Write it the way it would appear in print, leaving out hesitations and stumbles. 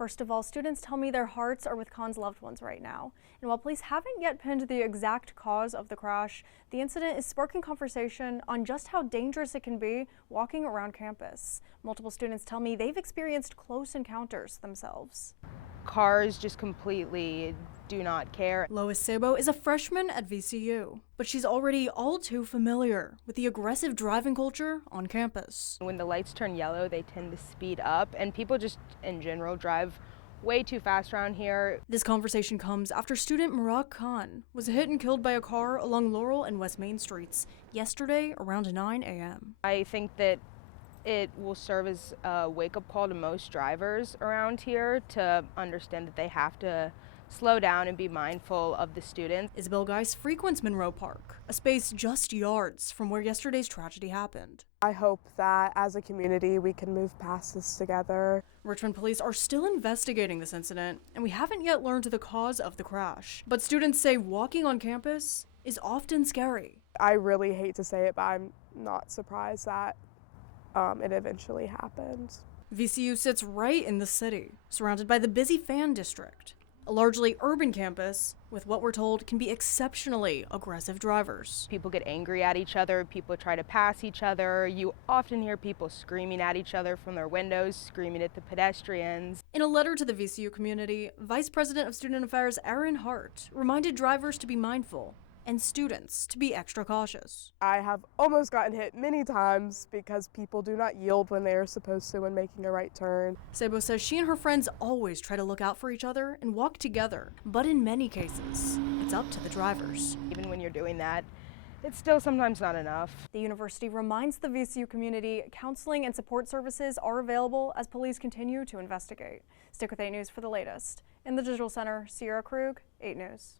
First of all, students tell me their hearts are with Khan's loved ones right now. And while police haven't yet pinned the exact cause of the crash, the incident is sparking conversation on just how dangerous it can be walking around campus. Multiple students tell me they've experienced close encounters themselves. Cars just completely do not care. Lois Sabo is a freshman at VCU, but she's already all too familiar with the aggressive driving culture on campus. When the lights turn yellow, they tend to speed up, and people just in general drive way too fast around here. This conversation comes after student Murad Khan was hit and killed by a car along Laurel and West Main Streets yesterday around 9 a.m. I think that it will serve as a wake-up call to most drivers around here to understand that they have to slow down and be mindful of the students. Isabel Geis frequents Monroe Park, a space just yards from where yesterday's tragedy happened. I hope that as a community we can move past this together. Richmond police are still investigating this incident, and we haven't yet learned the cause of the crash. But students say walking on campus is often scary. I really hate to say it, but I'm not surprised that it eventually happened. VCU sits right in the city, surrounded by the busy Fan District, a largely urban campus with what we're told can be exceptionally aggressive drivers. People get angry at each other, people try to pass each other. You often hear people screaming at each other from their windows, screaming at the pedestrians. In a letter to the VCU community, Vice President of Student Affairs Aaron Hart reminded drivers to be mindful and students to be extra cautious. I have almost gotten hit many times because people do not yield when they are supposed to when making a right turn. Sabo says she and her friends always try to look out for each other and walk together, but in many cases, it's up to the drivers. Even when you're doing that, it's still sometimes not enough. The university reminds the VCU community counseling and support services are available as police continue to investigate. Stick with 8 News for the latest. In the Digital Center, Sierra Krug, 8 News.